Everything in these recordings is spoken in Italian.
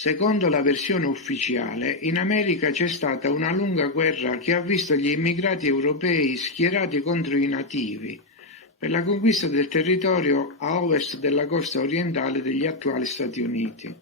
Secondo la versione ufficiale, in America c'è stata una lunga guerra che ha visto gli immigrati europei schierati contro i nativi per la conquista del territorio a ovest della costa orientale degli attuali Stati Uniti.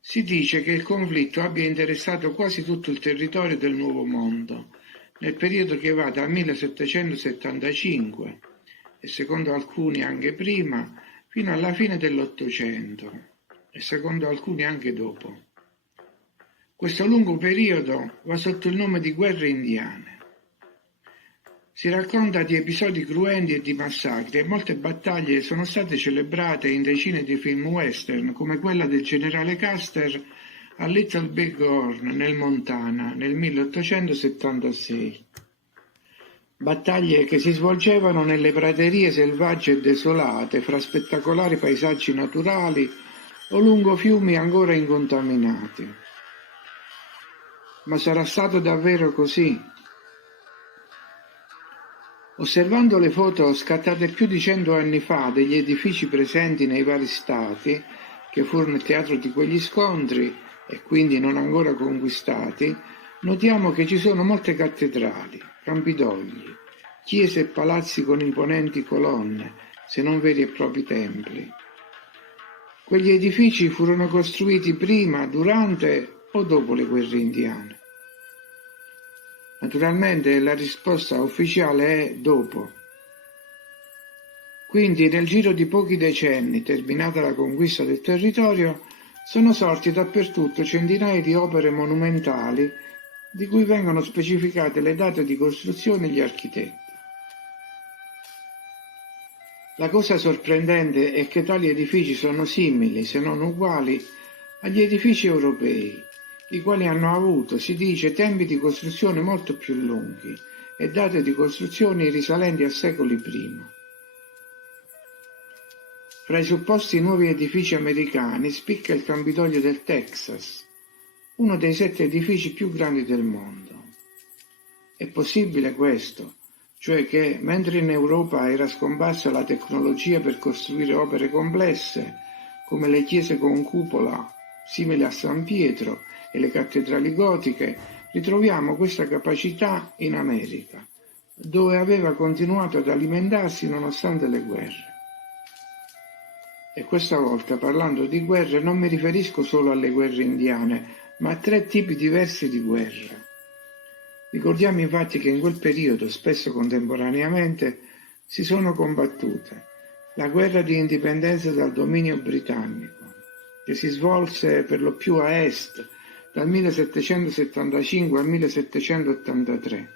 Si dice che il conflitto abbia interessato quasi tutto il territorio del Nuovo Mondo, nel periodo che va dal 1775, e secondo alcuni anche prima, fino alla fine dell'Ottocento, e secondo alcuni anche dopo. Questo lungo periodo va sotto il nome di guerre indiane. Si racconta di episodi cruenti e di massacri e molte battaglie sono state celebrate in decine di film western, come quella del generale Custer a Little Big Horn nel Montana nel 1876. Battaglie che si svolgevano nelle praterie selvagge e desolate, fra spettacolari paesaggi naturali o lungo fiumi ancora incontaminati. Ma sarà stato davvero così? Osservando le foto scattate più di 100 anni fa degli edifici presenti nei vari stati, che furono il teatro di quegli scontri e quindi non ancora conquistati, notiamo che ci sono molte cattedrali, campidogli, chiese e palazzi con imponenti colonne, se non veri e propri templi. Quegli edifici furono costruiti prima, durante o dopo le guerre indiane? Naturalmente la risposta ufficiale è dopo. Quindi nel giro di pochi decenni, terminata la conquista del territorio, sono sorti dappertutto centinaia di opere monumentali di cui vengono specificate le date di costruzione e gli architetti. La cosa sorprendente è che tali edifici sono simili, se non uguali, agli edifici europei, i quali hanno avuto, si dice, tempi di costruzione molto più lunghi e date di costruzione risalenti a secoli prima. Fra i supposti nuovi edifici americani spicca il Campidoglio del Texas, uno dei 7 edifici più grandi del mondo. È possibile questo? Cioè che, mentre in Europa era scomparsa la tecnologia per costruire opere complesse, come le chiese con cupola simili a San Pietro e le cattedrali gotiche, ritroviamo questa capacità in America, dove aveva continuato ad alimentarsi nonostante le guerre. E questa volta, parlando di guerre, non mi riferisco solo alle guerre indiane, ma a 3 tipi diversi di guerre. Ricordiamo infatti che in quel periodo, spesso contemporaneamente, si sono combattute la guerra di indipendenza dal dominio britannico, che si svolse per lo più a est, dal 1775 al 1783,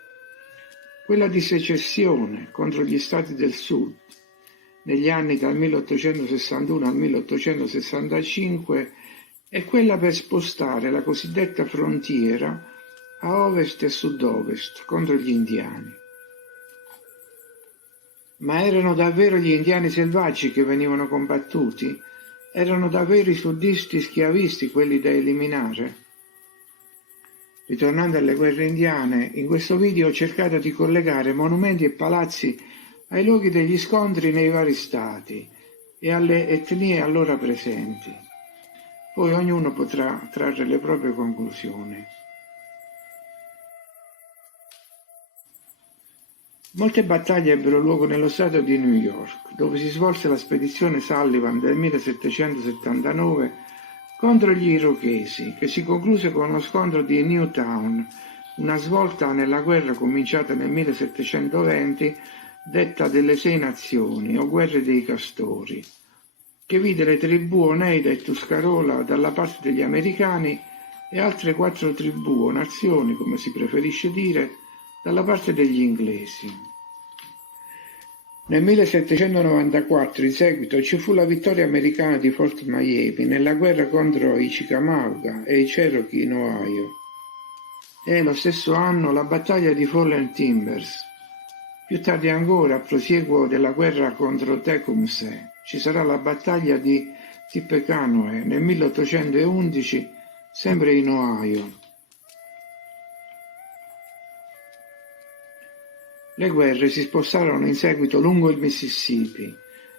quella di secessione contro gli stati del sud, negli anni dal 1861 al 1865, e quella per spostare la cosiddetta frontiera a ovest e sud-ovest contro gli indiani. Ma erano davvero gli indiani selvaggi che venivano combattuti? Erano davvero i sudisti schiavisti quelli da eliminare? Ritornando alle guerre indiane, in questo video ho cercato di collegare monumenti e palazzi ai luoghi degli scontri nei vari stati e alle etnie allora presenti. Poi ognuno potrà trarre le proprie conclusioni. Molte battaglie ebbero luogo nello stato di New York, dove si svolse la spedizione Sullivan del 1779 contro gli Irochesi, che si concluse con lo scontro di Newtown, una svolta nella guerra cominciata nel 1720, detta delle 6 nazioni, o guerre dei castori, che vide le tribù Oneida e Tuscarola dalla parte degli americani e altre 4 tribù o nazioni, come si preferisce dire, dalla parte degli inglesi. Nel 1794, in seguito, ci fu la vittoria americana di Fort Miami nella guerra contro i Chickamauga e i Cherokee in Ohio. E lo stesso anno la battaglia di Fallen Timbers. Più tardi ancora, a prosieguo della guerra contro Tecumseh, ci sarà la battaglia di Tippecanoe nel 1811, sempre in Ohio. Le guerre si spostarono in seguito lungo il Mississippi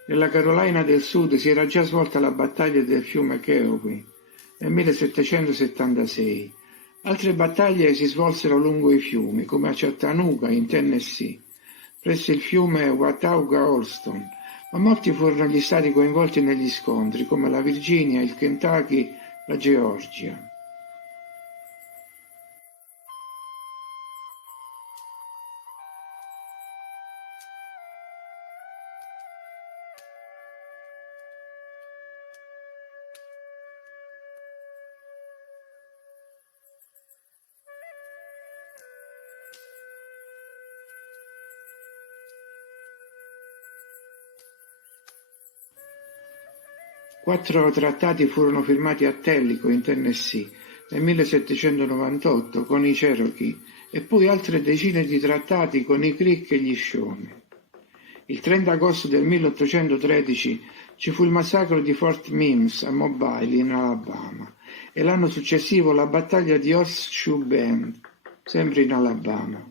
Nella Carolina del Sud si era già svolta la battaglia del fiume Kiowa nel 1776. Altre battaglie si svolsero lungo i fiumi, come a Chattanooga, in Tennessee, presso il fiume Watauga-Holston, ma molti furono gli stati coinvolti negli scontri, come la Virginia, il Kentucky, la Georgia. Quattro trattati furono firmati a Tellico, in Tennessee, nel 1798 con i Cherokee e poi altre decine di trattati con i Creek e gli Shawnee. Il 30 agosto del 1813 ci fu il massacro di Fort Mims a Mobile, in Alabama, e l'anno successivo la battaglia di Horseshoe Bend, sempre in Alabama.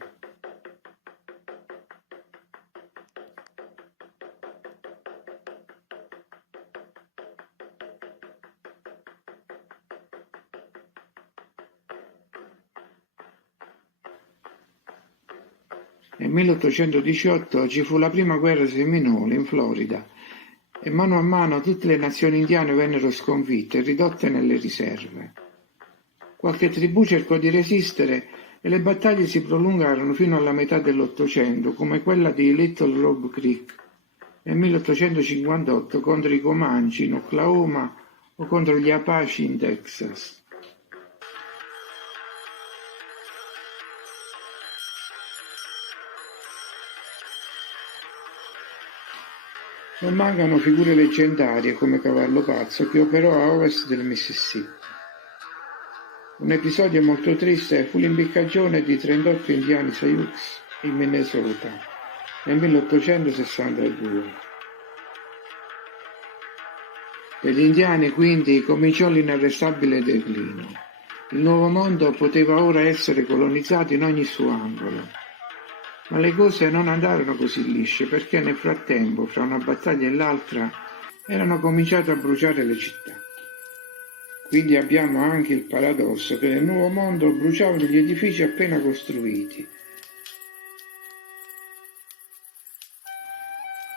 Nel 1818 ci fu la prima guerra seminole in Florida e mano a mano tutte le nazioni indiane vennero sconfitte e ridotte nelle riserve. Qualche tribù cercò di resistere e le battaglie si prolungarono fino alla metà dell'Ottocento, come quella di Little Rock Creek nel 1858 contro i Comanche in Oklahoma o contro gli Apache in Texas. Non mancano figure leggendarie come Cavallo Pazzo, che operò a ovest del Mississippi. Un episodio molto triste fu l'impiccagione di 38 indiani Sioux in Minnesota nel 1862. Per gli indiani quindi cominciò l'inarrestabile declino. Il nuovo mondo poteva ora essere colonizzato in ogni suo angolo. Ma le cose non andarono così lisce perché nel frattempo, fra una battaglia e l'altra, erano cominciate a bruciare le città. Quindi abbiamo anche il paradosso che nel nuovo mondo bruciavano gli edifici appena costruiti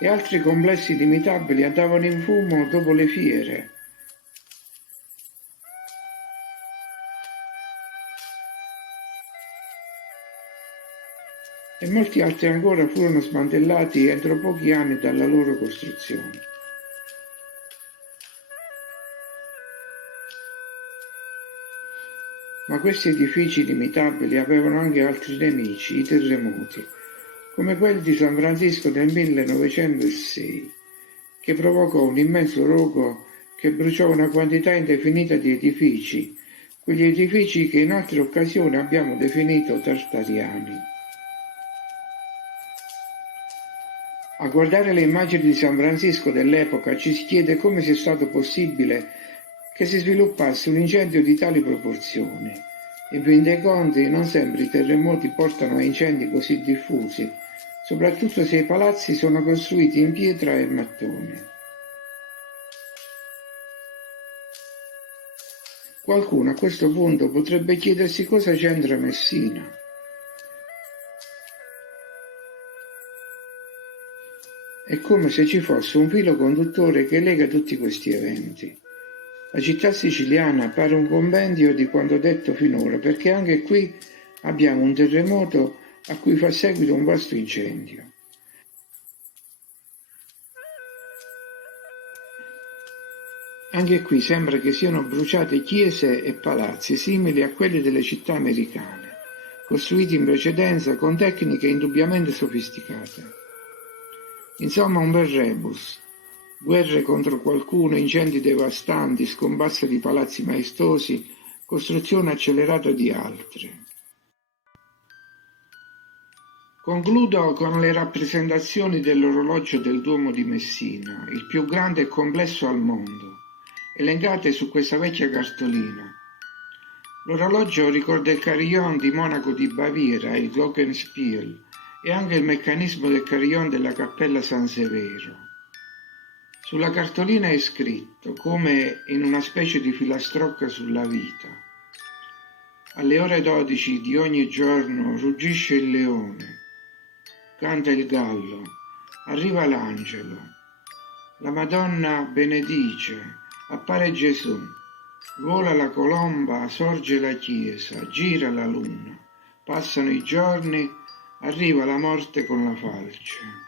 e altri complessi limitabili andavano in fumo dopo le fiere. E molti altri ancora furono smantellati entro pochi anni dalla loro costruzione. Ma questi edifici limitabili avevano anche altri nemici, i terremoti, come quelli di San Francisco del 1906, che provocò un immenso rogo che bruciò una quantità indefinita di edifici, quegli edifici che in altre occasioni abbiamo definito tartariani. A guardare le immagini di San Francisco dell'epoca ci si chiede come sia stato possibile che si sviluppasse un incendio di tali proporzioni. In fin dei conti non sempre i terremoti portano a incendi così diffusi, soprattutto se i palazzi sono costruiti in pietra e mattone. Qualcuno a questo punto potrebbe chiedersi cosa c'entra Messina. È come se ci fosse un filo conduttore che lega tutti questi eventi. La città siciliana pare un compendio di quanto detto finora, perché anche qui abbiamo un terremoto a cui fa seguito un vasto incendio. Anche qui sembra che siano bruciate chiese e palazzi simili a quelli delle città americane, costruiti in precedenza con tecniche indubbiamente sofisticate. Insomma un bel rebus, guerre contro qualcuno, incendi devastanti, scomparse di palazzi maestosi, costruzione accelerata di altre. Concludo con le rappresentazioni dell'orologio del Duomo di Messina, il più grande e complesso al mondo, elencate su questa vecchia cartolina. L'orologio ricorda il carillon di Monaco di Baviera, il Glockenspiel, e anche il meccanismo del carillon della Cappella San Severo. Sulla cartolina è scritto, come in una specie di filastrocca sulla vita: alle ore 12 di ogni giorno ruggisce il leone, canta il gallo, arriva l'angelo, la Madonna benedice, appare Gesù, vola la colomba, sorge la chiesa, gira la luna, passano i giorni, arriva la morte con la falce.